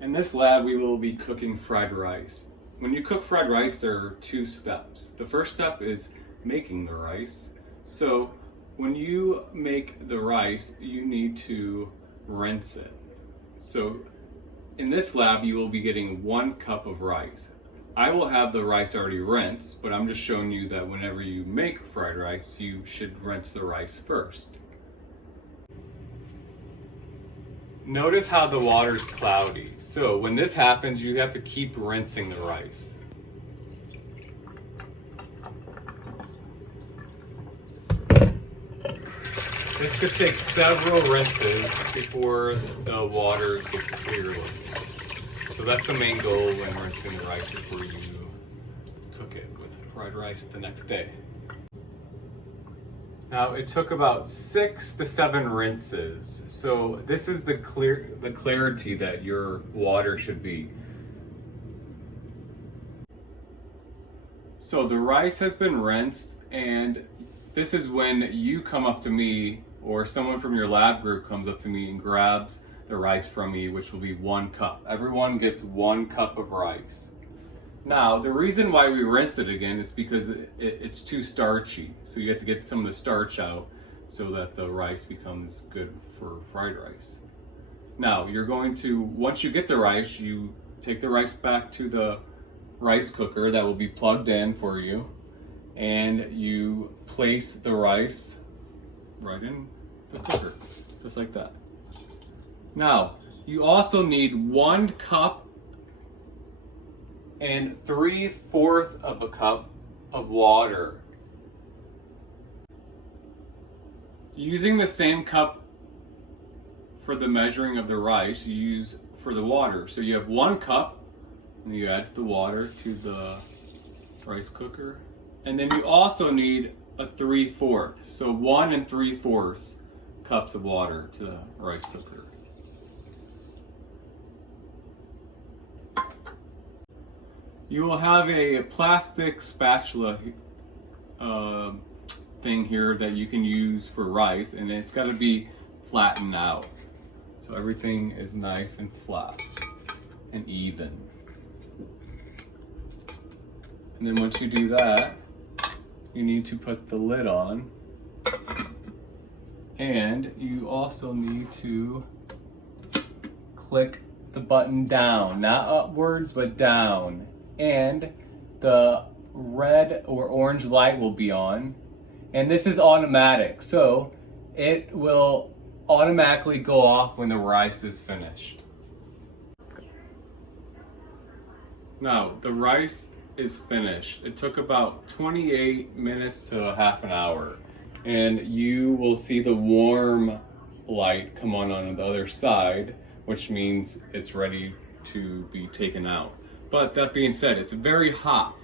In this lab, we will be cooking fried rice. When you cook fried rice, there are two steps. The first step is making the rice. So when you make the rice, you need to rinse it. So in this lab, you will be getting 1 cup of rice. I will have the rice already rinsed, but I'm just showing you that whenever you make fried rice, you should rinse the rice first. Notice how the water's cloudy. So when this happens, you have to keep rinsing the rice. This could take several rinses before the water gets clear. So that's the main goal when rinsing the rice before you cook it with fried rice the next day. Now it took about 6 to 7 rinses. So this is the clarity that your water should be. So the rice has been rinsed, and this is when you come up to me or someone from your lab group comes up to me and grabs the rice from me, which will be 1 cup. Everyone gets 1 cup of rice. Now, the reason why we rinse it again is because it's too starchy. So you have to get some of the starch out so that the rice becomes good for fried rice. Now, you're going to, once you get the rice, you take the rice back to the rice cooker that will be plugged in for you, and you place the rice right in the cooker, just like that. Now, you also need 1 cup and 3/4 of a cup of water. Using the same cup for the measuring of the rice, you use for the water. So you have 1 cup, and you add the water to the rice cooker. And then you also need a 3/4. So 1 3/4 cups of water to the rice cooker. You will have a plastic spatula thing here that you can use for rice, and it's got to be flattened out. So everything is nice and flat and even. And then once you do that, you need to put the lid on. And you also need to click the button down, not upwards, but down. And the red or orange light will be on. And this is automatic, so it will automatically go off when the rice is finished. Now, the rice is finished. It took about 28 minutes to half an hour. And you will see the warm light come on the other side, which means it's ready to be taken out. But that being said, it's very hot.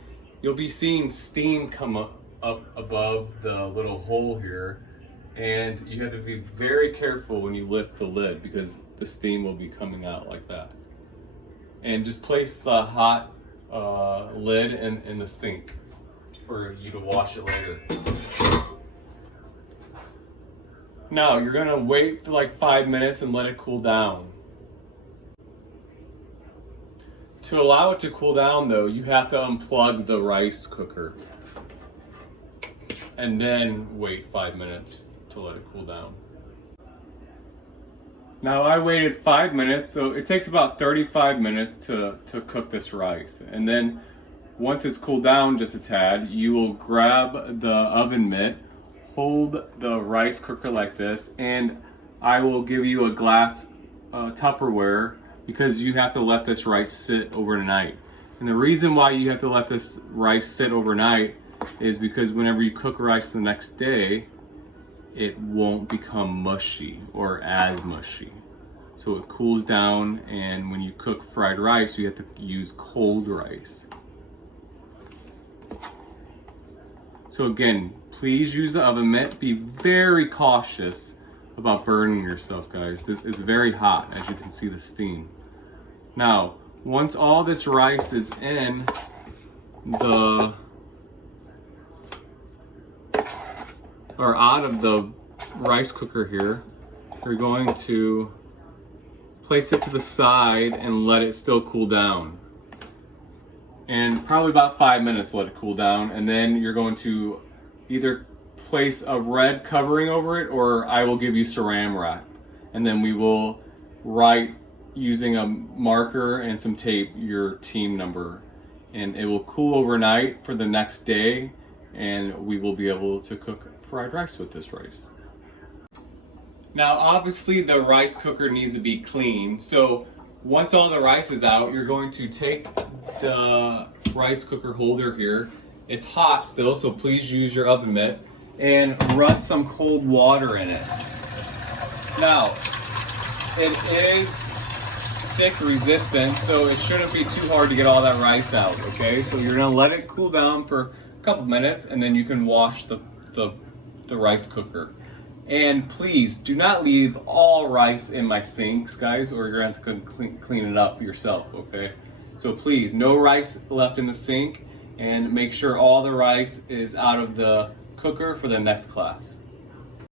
You'll be seeing steam come up above the little hole here, and you have to be very careful when you lift the lid because the steam will be coming out like that. And just place the hot lid in the sink for you to wash it later. Now, you're gonna wait for like 5 minutes and let it cool down. To allow it to cool down though, you have to unplug the rice cooker and then wait 5 minutes to let it cool down. Now I waited 5 minutes, so it takes about 35 minutes to cook this rice. And then once it's cooled down just a tad, you will grab the oven mitt, hold the rice cooker like this, and I will give you a glass Tupperware because you have to let this rice sit overnight. And the reason why you have to let this rice sit overnight is because whenever you cook rice the next day, it won't become mushy or as mushy. So it cools down, and when you cook fried rice, you have to use cold rice. So again, please use the oven mitt. Be very cautious about burning yourself, guys. This is very hot, as you can see the steam. Now, once all this rice is in out of the rice cooker here, you're going to place it to the side and let it still cool down. And probably about 5 minutes let it cool down, and then you're going to either place a red covering over it, or I will give you saran wrap. And then we will write using a marker and some tape your team number. And it will cool overnight for the next day, and we will be able to cook fried rice with this rice. Now obviously the rice cooker needs to be clean, so once all the rice is out, you're going to take the rice cooker holder here. It's hot still, so please use your oven mitt, and run some cold water in it. Now, it is stick resistant, so it shouldn't be too hard to get all that rice out, okay? So you're gonna let it cool down for a couple minutes, and then you can wash the rice cooker. And please do not leave all rice in my sinks, guys, or you're gonna have to clean it up yourself, okay? So please, no rice left in the sink, and make sure all the rice is out of the cooker for the next class.